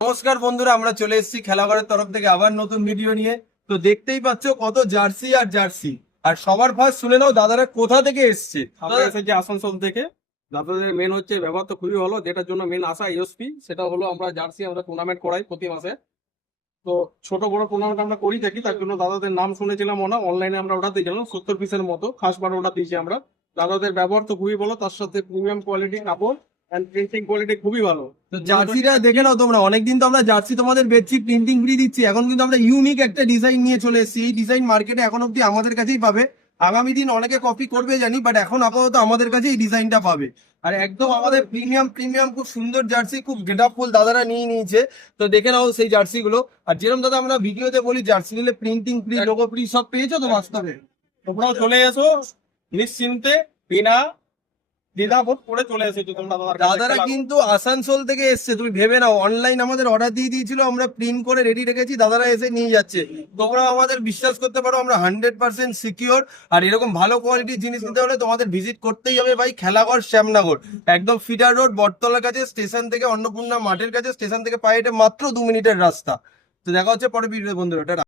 নমস্কার বন্ধুরা, আমরা চলে এসেছি খেলাঘরের তরফ থেকে আবার নতুন ভিডিও নিয়ে। তো দেখতেই পাচ্ছ কত জার্সি আর জার্সি। আর সবার ফার্স্ট শুনে নাও দাদারা কোথা থেকে এসছে। আমরা এসেছি আসানসোল থেকে। দাদাদের মেন হচ্ছে ব্যবহার তো খুবই ভালো, যেটার জন্য মেন আসা ইউএসপি সেটা হলো আমরা জার্সি আমরা টুর্নামেন্ট করাই প্রতি মাসে। তো ছোট বড় টুর্নামেন্ট আমরা করি থাকি, তার জন্য দাদাদের নাম শুনেছিলাম, অনলাইনে আমরা অর্ডার দিয়েছিলাম 70 পিসের মতো, খাসবার অর্ডার দিয়েছি আমরা। দাদাদের ব্যবহার তো খুবই ভালো, তার সাথে প্রিমিয়াম কোয়ালিটি কাপড় এন্ড প্রিন্টিং কোয়ালিটি খুবই ভালো। তো জার্সিটা দেখে নাও তোমরা। অনেকদিন তো আমরা জার্সি তোমাদের বেচছি, প্রিন্টিং ফ্রি দিচ্ছি। এখন কিন্তু আমরা ইউনিক একটা ডিজাইন নিয়ে চলে এসেছি। এই ডিজাইন মার্কেটে এখন অব্দি আমাদের কাছেই পাবে। আগামী দিন অনেকে কপি করবে জানি, বাট এখন আপাতত আমাদের কাছে এই ডিজাইনটা পাবে। আর একদম আমাদের প্রিমিয়াম প্রিমিয়াম খুব সুন্দর জার্সি, খুব গেট আপ ফুল দাদারা নিয়ে নিয়েছে। তো দেখে নাও সেই জার্সি গুলো। আর যেরকম দাদা আমরা ভিডিওতে বলি জার্সি নিলে প্রিন্টিং ফ্রি, লোগো ফ্রি সব পেয়েছো তো বাস্তবে? তোমরাও চলে এসো নিশ্চিন্তে, বিনা দ্বিধাবোধ করে চলে এসেছো তোমরা। দাদারা কিন্তু আসানসোল থেকে এসছে, তুমি ভেবে নাও। অনলাইন আমাদের অর্ডার দিয়ে দিয়েছিল, আমরা প্রিন্ট করে রেডি রেখেছি, দাদারা এসে নিয়ে যাচ্ছে। তোমরা আমাদের বিশ্বাস করতে পারো, আমরা 100% সিকিওর। আর এরকম ভালো কোয়ালিটির জিনিস নিতে হলে তোমাদের ভিজিট করতেই হবে ভাই, খেলাঘর শ্যামনগর, একদম ফিডার রোড, বটতলার কাছে, স্টেশন থেকে অন্নপূর্ণা মাঠের কাছে, স্টেশন থেকে পায়ে হেঁটে মাত্র 2 মিনিটের রাস্তা। তো দেখা হচ্ছে পরে ভিডিও বন্ধুরা।